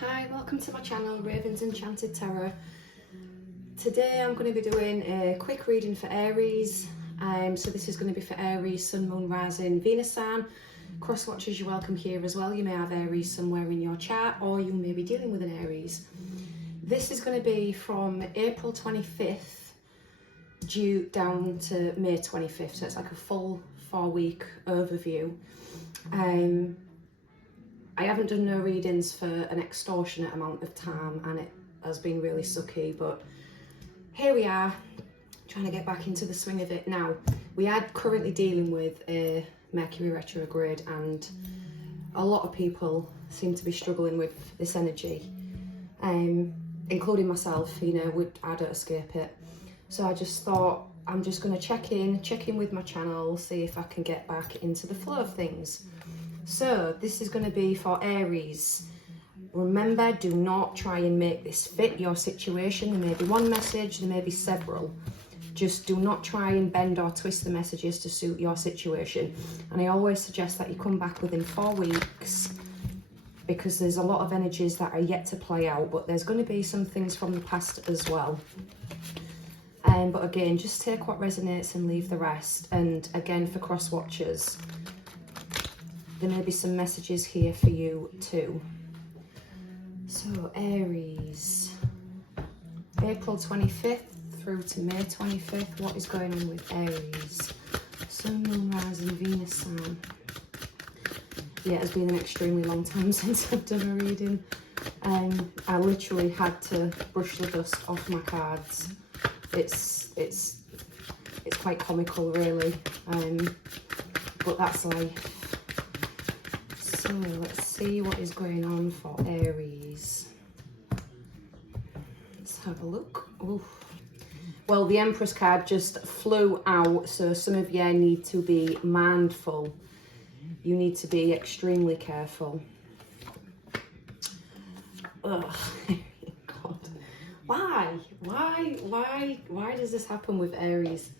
Hi, welcome to my channel, Raven's Enchanted Tarot. Today I'm going to be doing a quick reading for Aries. So this is going to be for Aries, Sun, Moon, Rising, Venus sign. Cross watchers, you're welcome here as well. You may have Aries somewhere in your chart, or you may be dealing with an Aries. This is going to be from April 25th due down to May 25th, so it's like a full 4-week overview. I haven't done no readings for an extortionate amount of time and it has been really sucky, but here we are, trying to get back into the swing of it now. We are currently dealing with a Mercury retrograde and a lot of people seem to be struggling with this energy, including myself. You know, I don't escape it. So I just thought I'm just going to check in with my channel, see if I can get back into the flow of things. So this is going to be for Aries. Remember, do not try and make this fit your situation. There may be one message, there may be several. Just do not try and bend or twist the messages to suit your situation. And I always suggest that you come back within 4 weeks, because there's a lot of energies that are yet to play out, but there's going to be some things from the past as well. But again, just take what resonates and leave the rest. And again, for cross watchers, there may be some messages here for you too. So Aries, April 25th through to May 25th, what is going on with Aries? Sun, Moon, Rising, Venus sign. Yeah, it's been an extremely long time since I've done a reading. I literally had to brush the dust off my cards. It's quite comical, really, but that's life. So let's see what is going on for Aries. Let's have a look. Ooh. Well, the Empress card just flew out, so some of you need to be mindful. You need to be extremely careful. Ugh. God. Why does this happen with Aries?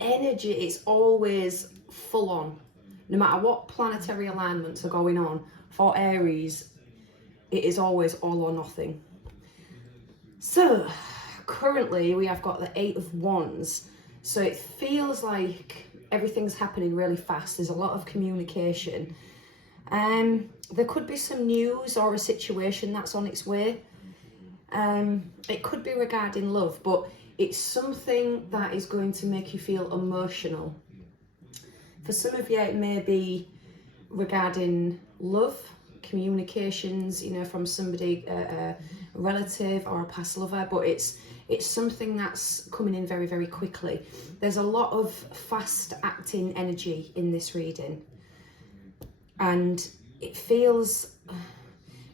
Energy is always full on. No matter what planetary alignments are going on, for Aries, it is always all or nothing. So, currently we have got the 8 of Wands. So it feels like everything's happening really fast. There's a lot of communication. There could be some news or a situation that's on its way. It could be regarding love, but it's something that is going to make you feel emotional. For some of you, it may be regarding love, communications, you know, from somebody, a relative or a past lover, but it's something that's coming in very, very quickly. There's a lot of fast acting energy in this reading, and it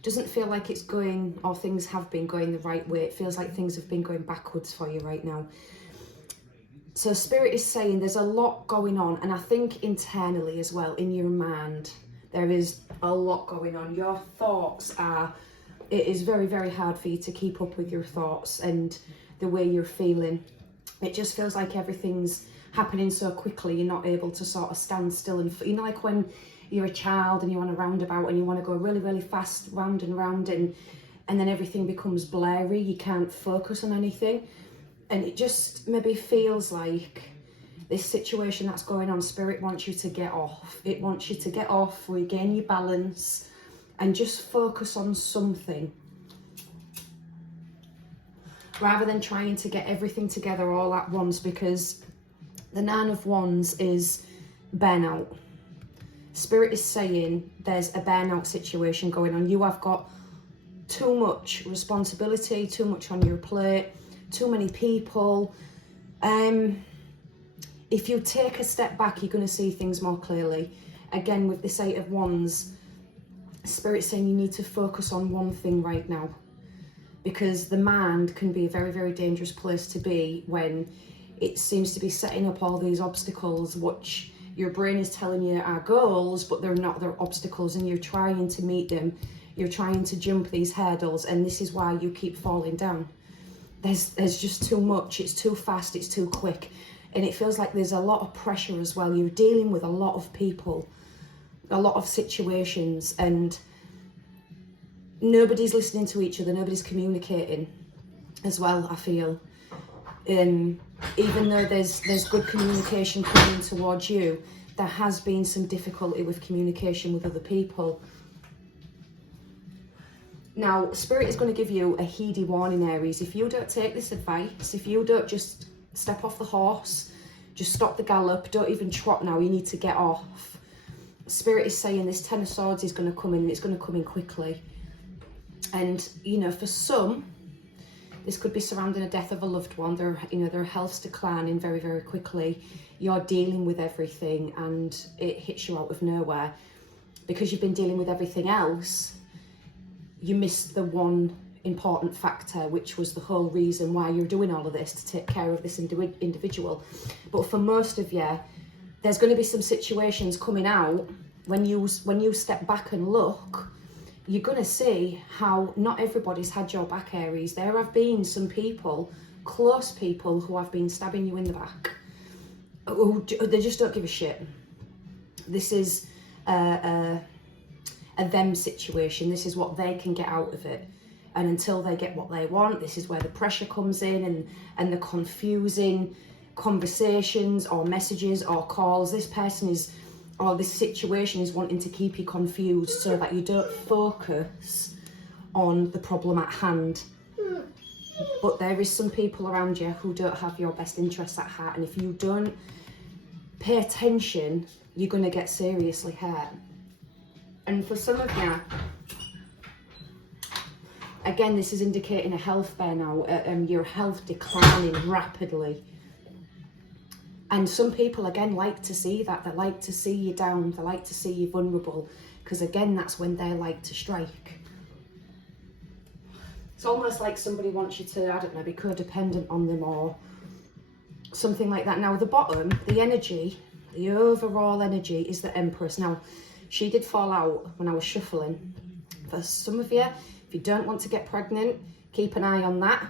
doesn't feel like it's going, or things have been going the right way. It feels like things have been going backwards for you right now. So Spirit is saying there's a lot going on, and I think internally as well, in your mind, there is a lot going on. Your thoughts it is very, very hard for you to keep up with your thoughts and the way you're feeling. It just feels like everything's happening so quickly, you're not able to sort of stand still. And you know, like when you're a child and you're on a roundabout and you want to go really, really fast round and round, and then everything becomes blurry, you can't focus on anything. And it just maybe feels like this situation that's going on, Spirit wants you to get off. It wants you to get off, regain your balance, and just focus on something, rather than trying to get everything together all at once, because the 9 of Wands is burnout. Spirit is saying there's a burnout situation going on. You have got too much responsibility, too much on your plate, too many people. If you take a step back, you're going to see things more clearly. Again, with this 8 of Wands, Spirit's saying you need to focus on one thing right now, because the mind can be a very, very dangerous place to be when it seems to be setting up all these obstacles, which your brain is telling you are goals, but they're not, they're obstacles, and you're trying to meet them. You're trying to jump these hurdles, and this is why you keep falling down. There's just too much. It's too fast, it's too quick. And it feels like there's a lot of pressure as well. You're dealing with a lot of people. a lot of situations, and nobody's listening to each other, nobody's communicating as well, I feel. Even though there's good communication coming towards you, there has been some difficulty with communication with other people. Now, Spirit is going to give you a heedy warning, Aries. If you don't take this advice, if you don't just step off the horse, just stop the gallop, don't even trot now, you need to get off. Spirit is saying this Ten of Swords is going to come in, and it's going to come in quickly. And, you know, for some, this could be surrounding a death of a loved one. Their health's declining very, very quickly. You're dealing with everything and it hits you out of nowhere. Because you've been dealing with everything else, you missed the one important factor, which was the whole reason why you're doing all of this, to take care of this individual. But for most of you, there's going to be some situations coming out when you step back and look, you're going to see how not everybody's had your back, Aries. There have been some people, close people, who have been stabbing you in the back. They just don't give a shit. This is a them situation. This is what they can get out of it. And until they get what they want, this is where the pressure comes in, and the confusing conversations or messages or calls. This person is, or this situation is wanting to keep you confused so that you don't focus on the problem at hand. But there is some people around you who don't have your best interests at heart, and if you don't pay attention, you're going to get seriously hurt. And for some of you, again, this is indicating a health burnout, your health declining rapidly. And some people, again, like to see that. They like to see you down. They like to see you vulnerable. Because, again, that's when they like to strike. It's almost like somebody wants you to, I don't know, be codependent on them or something like that. Now, the bottom, the energy, the overall energy is the Empress. Now, she did fall out when I was shuffling. For some of you, if you don't want to get pregnant, keep an eye on that.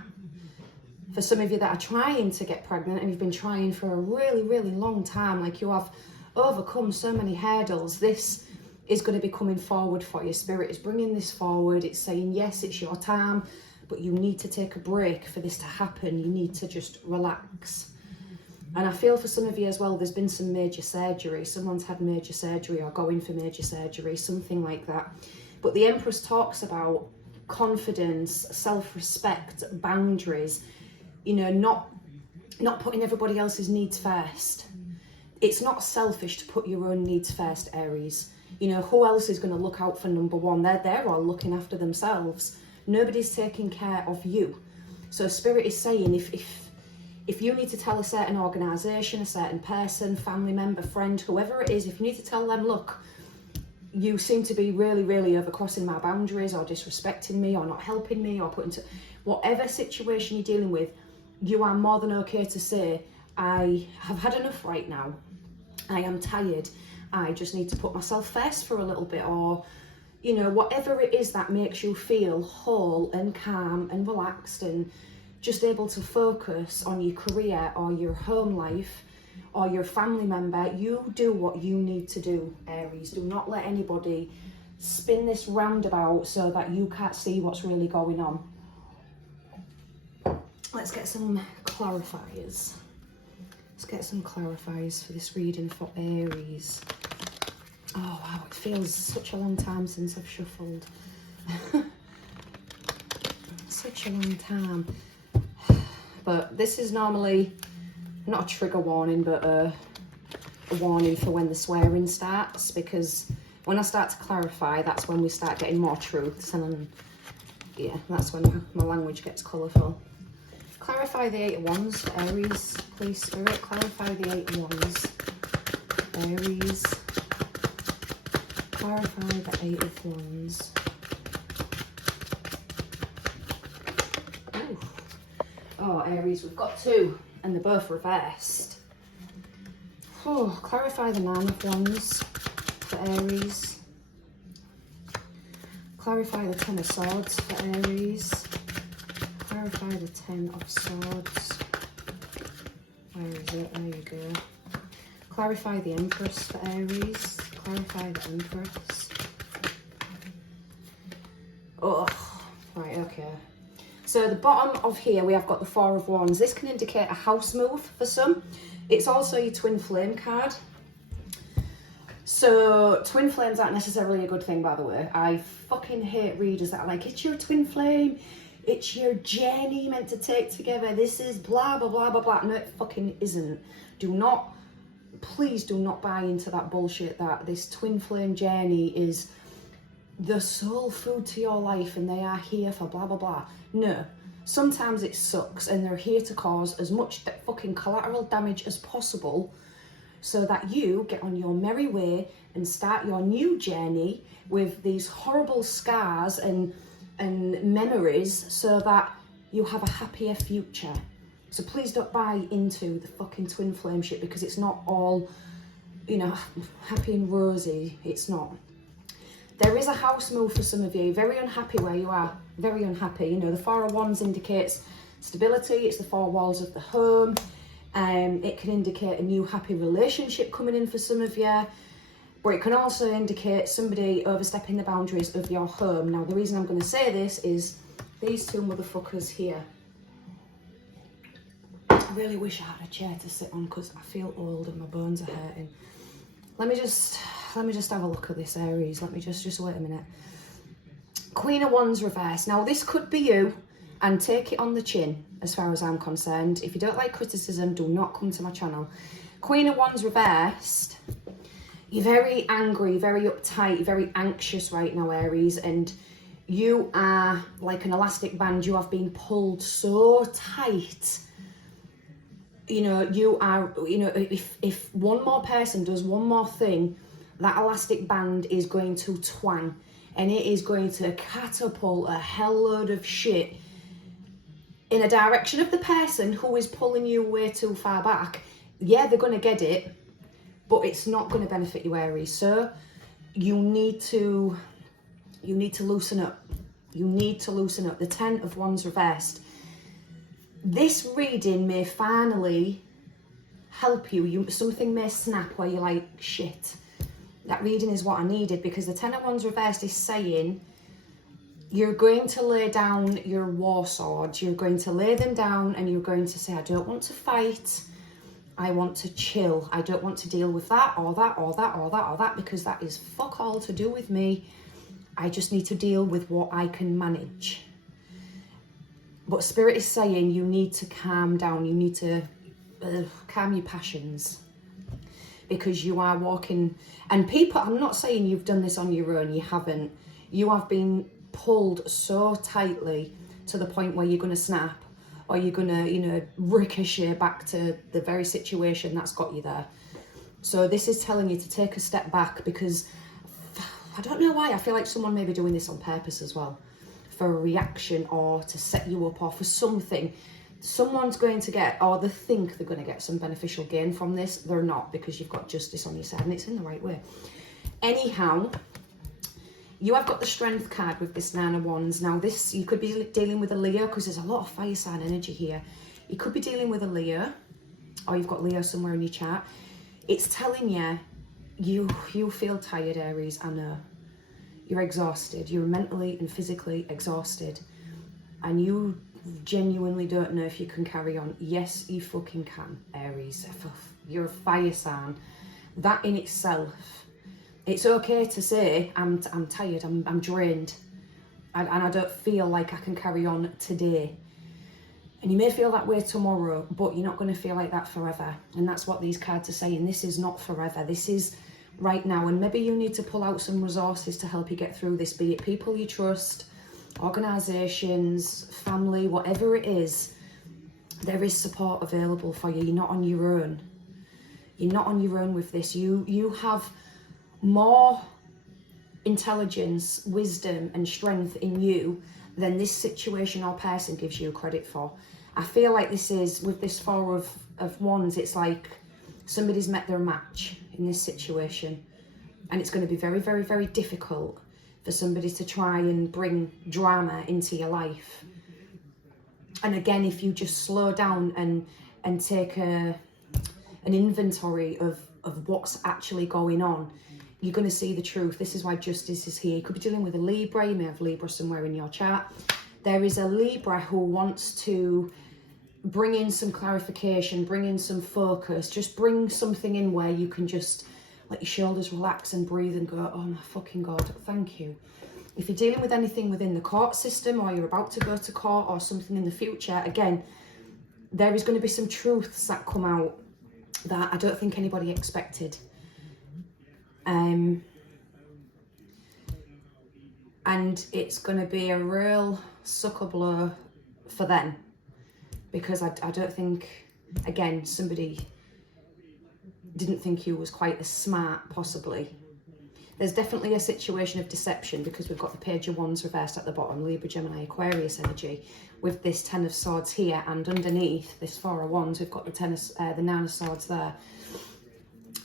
For some of you that are trying to get pregnant and you've been trying for a really, really long time, like you have overcome so many hurdles, this is going to be coming forward for you. Spirit is bringing this forward. It's saying, yes, it's your time, but you need to take a break for this to happen. You need to just relax. And I feel for some of you as well, there's been some major surgery. Someone's had major surgery or going for major surgery, something like that. But the Empress talks about confidence, self-respect, boundaries, you know, not putting everybody else's needs first. It's not selfish to put your own needs first, Aries. You know, who else is going to look out for number one? They're all looking after themselves. Nobody's taking care of you. So Spirit is saying, if you need to tell a certain organisation, a certain person, family member, friend, whoever it is, if you need to tell them, look, you seem to be really, really overcrossing my boundaries or disrespecting me or not helping me or putting to... Whatever situation you're dealing with, you are more than okay to say, I have had enough right now. I am tired. I just need to put myself first for a little bit, or, you know, whatever it is that makes you feel whole and calm and relaxed and just able to focus on your career or your home life or your family member. You do what you need to do, Aries. Do not let anybody spin this roundabout so that you can't see what's really going on. Let's get some clarifiers. Let's get some clarifiers for this reading for Aries. Oh wow, it feels such a long time since I've shuffled. Such a long time. But this is normally not a trigger warning, but a warning for when the swearing starts, because when I start to clarify, that's when we start getting more truths, and yeah, that's when my language gets colourful. Clarify the Eight of Wands for Aries, please, Spirit. Clarify the Eight of Wands, Aries. Clarify the Eight of Wands. Ooh. Oh, Aries, we've got two, and they're both reversed. Oh, clarify the Nine of Wands for Aries. Clarify the Ten of Swords for Aries. Clarify the Ten of Swords. Where is it? There you go. Clarify the Empress for Aries. clarify the Empress. Oh, right, okay. So the bottom of here, we have got the Four of Wands. This can indicate a house move for some. It's also your twin flame card. So twin flames aren't necessarily a good thing, by the way. I fucking hate readers that are like, it's your twin flame, it's your journey meant to take together, this is blah, blah, blah, blah, blah. No, it fucking isn't. Do not, please do not buy into that bullshit that this twin flame journey is the soul food to your life and they are here for blah, blah, blah. No, sometimes it sucks and they're here to cause as much fucking collateral damage as possible so that you get on your merry way and start your new journey with these horrible scars and memories so that you have a happier future. So please don't buy into the fucking twin flame shit, because it's not all, you know, happy and rosy. It's not. There is a house move for some of you, very unhappy where you are, very unhappy. You know, the Four of Wands indicates stability, it's the four walls of the home. It can indicate a new happy relationship coming in for some of you, but it can also indicate somebody overstepping the boundaries of your home. Now, the reason I'm going to say this is these two motherfuckers here. I really wish I had a chair to sit on because I feel old and my bones are hurting. Let me just have a look at this, Aries. Let me just wait a minute. Queen of Wands reverse. Now, this could be you, and take it on the chin as far as I'm concerned. If you don't like criticism, do not come to my channel. Queen of Wands reversed. You're very angry, very uptight, very anxious right now, Aries, and you are like an elastic band. You have been pulled so tight. You know, you are, you know, if one more person does one more thing, that elastic band is going to twang and it is going to catapult a hell load of shit in a direction of the person who is pulling you way too far back. Yeah, they're going to get it, but it's not going to benefit you, Aries. So you need to loosen up. You need to loosen up. The 10 of Wands reversed. This reading may finally help you. Something may snap where you're like, shit, that reading is what I needed, because the 10 of Wands reversed is saying you're going to lay down your war swords. You're going to lay them down and you're going to say, I don't want to fight. I want to chill. I don't want to deal with that or that or that or that or that, because that is fuck all to do with me. I just need to deal with what I can manage. But Spirit is saying you need to calm down. You need to calm your passions, because you are walking, and people, I'm not saying you've done this on your own. You haven't. You have been pulled so tightly to the point where you're going to snap, or you're going to, you know, ricochet back to the very situation that's got you there. So this is telling you to take a step back, because I don't know why. I feel like someone may be doing this on purpose as well, for a reaction or to set you up or for something. Someone's going to get, or they think they're going to get some beneficial gain from this. They're not, because you've got justice on your side and it's in the right way. Anyhow, you have got the Strength card with this 9 of Wands. Now this, you could be dealing with a Leo, because there's a lot of fire sign energy here. You could be dealing with a Leo, or you've got Leo somewhere in your chart. It's telling you feel tired, Aries. I know. You're exhausted. You're mentally and physically exhausted. And you genuinely don't know if you can carry on. Yes, you fucking can, Aries. You're a fire sign. That in itself, it's okay to say, I'm tired, I'm drained, and I don't feel like I can carry on today. And you may feel that way tomorrow, but you're not going to feel like that forever. And that's what these cards are saying. This is not forever. This is right now. And maybe you need to pull out some resources to help you get through this, be it people you trust, organisations, family, whatever it is. There is support available for you. You're not on your own. You're not on your own with this. You have more intelligence, wisdom and strength in you than this situation or person gives you credit for. I feel like this is, with this Four of Wands, it's like somebody's met their match in this situation, and it's going to be very, very, very difficult for somebody to try and bring drama into your life. And again, if you just slow down and take an inventory of what's actually going on, you're going to see the truth. This is why justice is here. You could be dealing with a Libra. You may have Libra somewhere in your chart. There is a Libra who wants to bring in some clarification, bring in some focus, just bring something in where you can just let your shoulders relax and breathe and go, oh my fucking God, thank you. If you're dealing with anything within the court system, or you're about to go to court, or something in the future, again, there is going to be some truths that come out that I don't think anybody expected. And it's going to be a real sucker blow for them, because I don't think, again, somebody didn't think you was quite as smart, possibly. There's definitely a situation of deception, because we've got the Page of Wands reversed at the bottom, Libra, Gemini, Aquarius energy, with this Ten of Swords here, and underneath this Four of Wands, we've got the Nine of Swords there.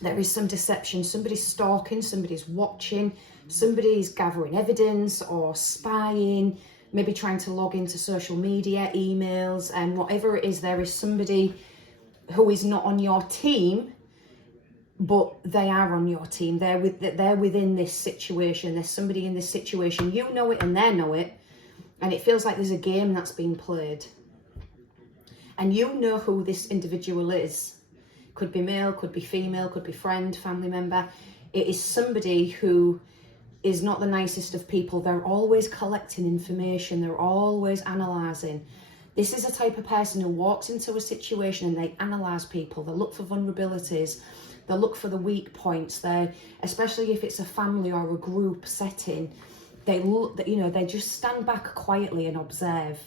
There is some deception. Somebody's stalking, somebody's watching, somebody's gathering evidence or spying, maybe trying to log into social media, emails, and whatever it is, there is somebody who is not on your team, but they are on your team. They're within this situation. There's somebody in this situation. You know it and they know it. And it feels like there's a game that's being played. And you know who this individual is. Could be male, could be female, could be friend, family member. It is somebody who is not the nicest of people. They're always collecting information. They're always analysing. This is a type of person who walks into a situation and they analyse people. They look for vulnerabilities. They look for the weak points. They, especially if it's a family or a group setting, they look, you know, they just stand back quietly and observe.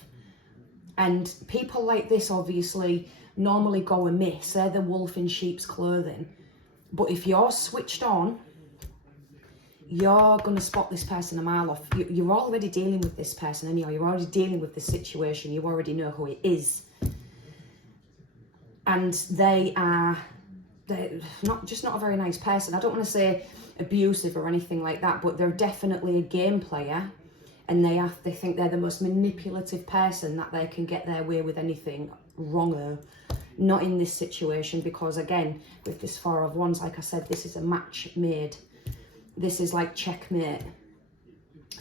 And people like this obviously normally go amiss. They're the wolf in sheep's clothing. But if you're switched on, you're going to spot this person a mile off. You're already dealing with this person anyway. You're already dealing with this situation. You already know who it is. And they're not a very nice person. I don't want to say abusive or anything like that, but they're definitely a game player, and they think they're the most manipulative person that they can get their way with anything. Wronger. Not in this situation, because again, with this Four of Wands, like I said, this is a match made. This is like checkmate.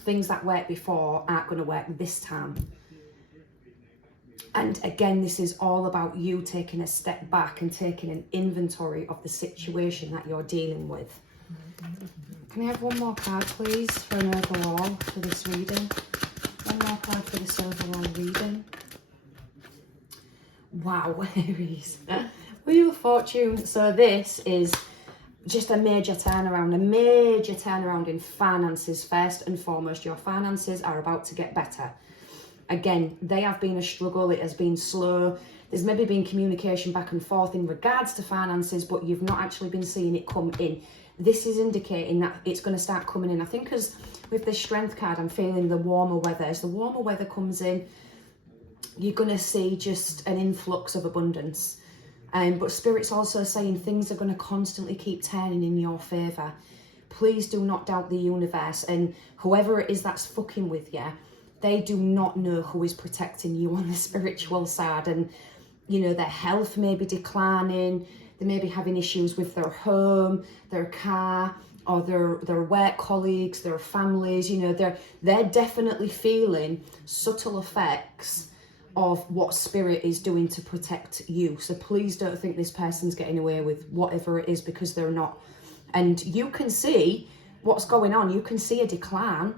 Things that worked before aren't going to work this time. And again, this is all about you taking a step back and taking an inventory of the situation that you're dealing with. Can I have one more card, please, for an overall for this reading? One more card for this overall reading. Wow, Aries. Wheel of Fortune. So this is just a major turnaround in finances. First and foremost, your finances are about to get better. Again, they have been a struggle. It has been slow. There's maybe been communication back and forth in regards to finances, but you've not actually been seeing it come in. This is indicating that it's going to start coming in. I think because with this Strength card, I'm feeling the warmer weather. As the warmer weather comes in, you're going to see just an influx of abundance. But Spirit's also saying things are going to constantly keep turning in your favour. Please do not doubt the universe. And whoever it is that's fucking with you, they do not know who is protecting you on the spiritual side. And, you know, their health may be declining. They may be having issues with their home, their car, or their work colleagues, their families. You know, they're definitely feeling subtle effects of what Spirit is doing to protect you. So please don't think this person's getting away with whatever it is, because they're not. And you can see what's going on. You can see a decline,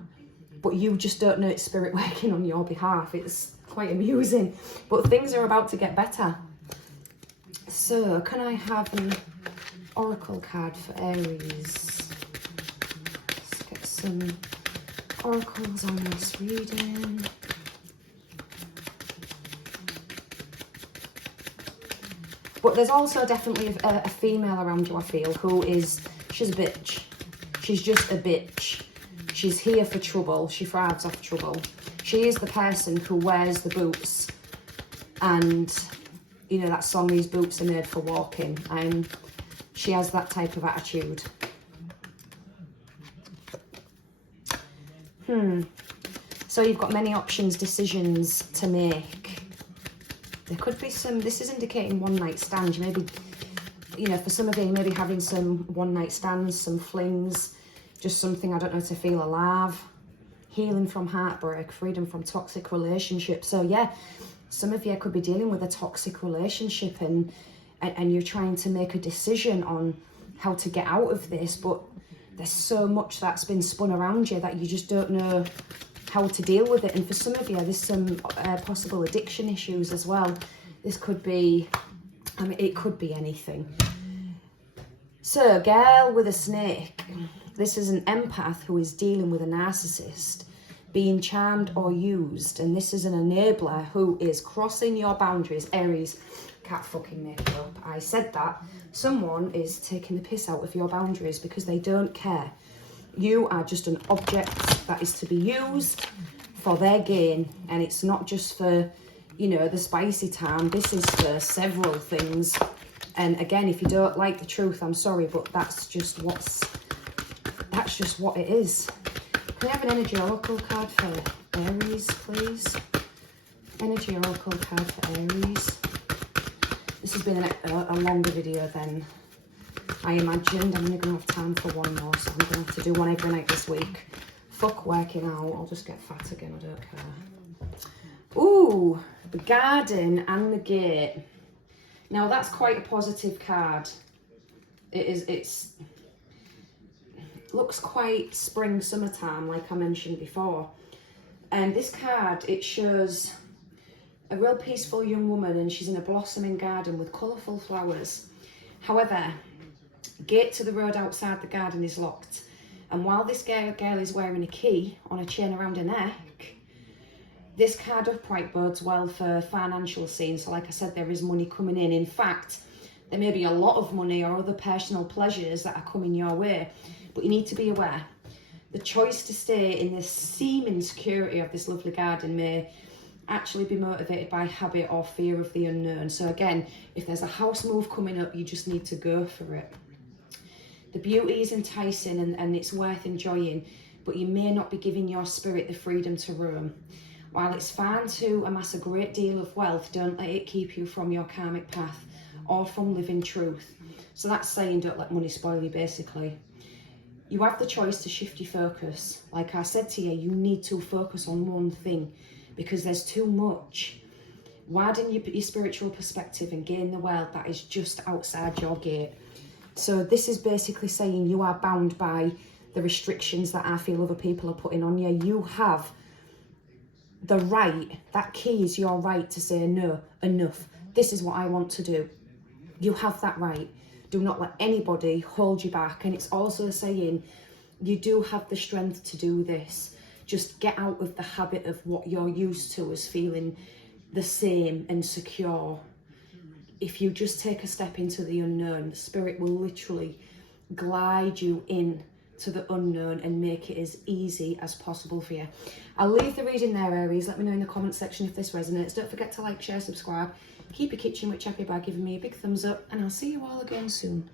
but you just don't know it's Spirit working on your behalf. It's quite amusing. But things are about to get better. So, can I have an oracle card for Aries? Let's get some oracles on this reading. But there's also definitely a female around you, I feel, she's a bitch. She's just a bitch. She's here for trouble. She thrives off trouble. She is the person who wears the boots. And, you know, that song, these boots are made for walking. And she has that type of attitude. So you've got many options, decisions to make. There could be some, this is indicating one night stands. You maybe, you know, for some of you, maybe having some one night stands, some flings. just something, I don't know, to feel alive, healing from heartbreak, freedom from toxic relationships. So yeah, some of you could be dealing with a toxic relationship and you're trying to make a decision on how to get out of this, but there's so much that's been spun around you that you just don't know how to deal with it. And for some of you, there's some possible addiction issues as well. This could be, I mean, it could be anything. So, girl with a snake. This is an empath who is dealing with a narcissist, being charmed or used. And this is an enabler who is crossing your boundaries. Aries, can't fucking make it up. I said that. Someone is taking the piss out of your boundaries because they don't care. You are just an object that is to be used for their gain. And it's not just for, you know, the spicy time. This is for several things. And again, if you don't like the truth, I'm sorry, but that's just what it is. Can I have an energy oracle card for Aries, please? Energy oracle card for Aries. This has been a longer video than I imagined. I'm only going to have time for one more, so I'm going to have to do one every night this week. Fuck working out. I'll just get fat again, I don't care. Ooh, the garden and the gate. Now that's quite a positive card. It's looks quite spring, summertime, like I mentioned before. And this card, it shows a real peaceful young woman, and she's in a blossoming garden with colourful flowers. However, gate to the road outside the garden is locked. And while this girl is wearing a key on a chain around her neck, this card upright bodes well for financial scenes. So like I said, there is money coming in. In fact, there may be a lot of money or other personal pleasures that are coming your way. But you need to be aware. The choice to stay in the seeming security of this lovely garden may actually be motivated by habit or fear of the unknown. So again, if there's a house move coming up, you just need to go for it. The beauty is enticing and it's worth enjoying, but you may not be giving your spirit the freedom to roam. While it's fine to amass a great deal of wealth, don't let it keep you from your karmic path or from living truth. So that's saying don't let money spoil you, basically. You have the choice to shift your focus. Like I said to you, you need to focus on one thing because there's too much. Widen your spiritual perspective and gain the wealth that is just outside your gate. So this is basically saying you are bound by the restrictions that I feel other people are putting on you. You have the right, that key is your right to say no, enough. This is what I want to do. You have that right. Do not let anybody hold you back. And it's also saying you do have the strength to do this. Just get out of the habit of what you're used to as feeling the same and secure. If you just take a step into the unknown, the spirit will literally glide you in to the unknown and make it as easy as possible for you. I'll leave the reading there, Aries. Let me know in the comment section if this resonates. Don't forget to like, share, subscribe. Keep your kitchen witch happy by giving me a big thumbs up, and I'll see you all again soon.